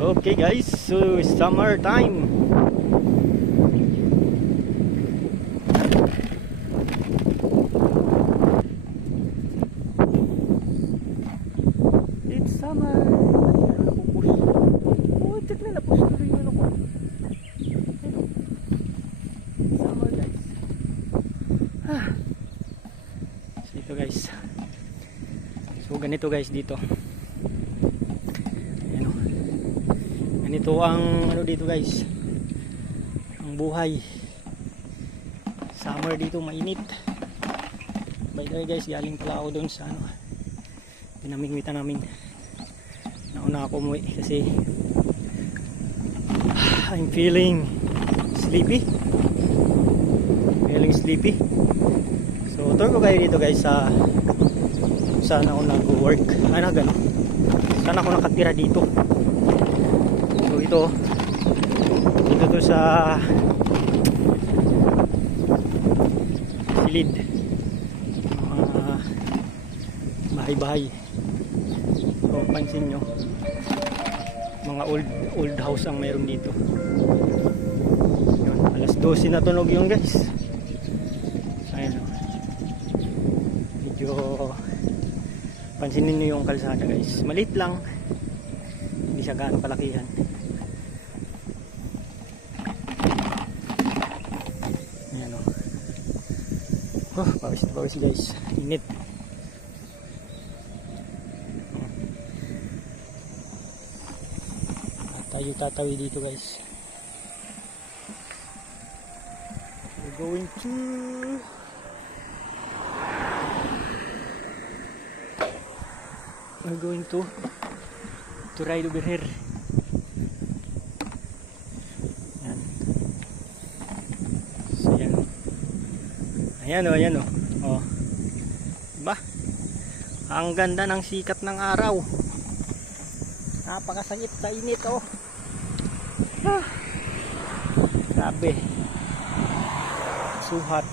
Okay guys, so summer time. It's summer. Oh, check na napos tuloy yung ano ko. Summer guys. So ito guys. So ganito guys dito. Ganito ang ano dito guys, ang buhay summer dito, mainit. By the way guys, galing pala ako doon sa ano, pinamingwitan namin. Nauna ako umuwi kasi I'm feeling sleepy. So tour ko kayo dito guys sa saan ako nag-work, gano'n, saan ako nakatira dito. Ito to sa silid, mga bahay-bahay. So pansin nyo, mga old house ang mayroon dito. Yun, alas 12 na tunog yun guys. Ayan o, medyo pansinin nyo yung kalsada guys, maliit lang, hindi siya gaano kalakihan. Pawis na pawis guys, init. Tayo tatawi dito guys. We're going to ride over here. Yan. So yan. Ayan o. Oh. Diba? Ang ganda ng sikat ng araw. Napakasakit sa init oh. Grabe. Suhat.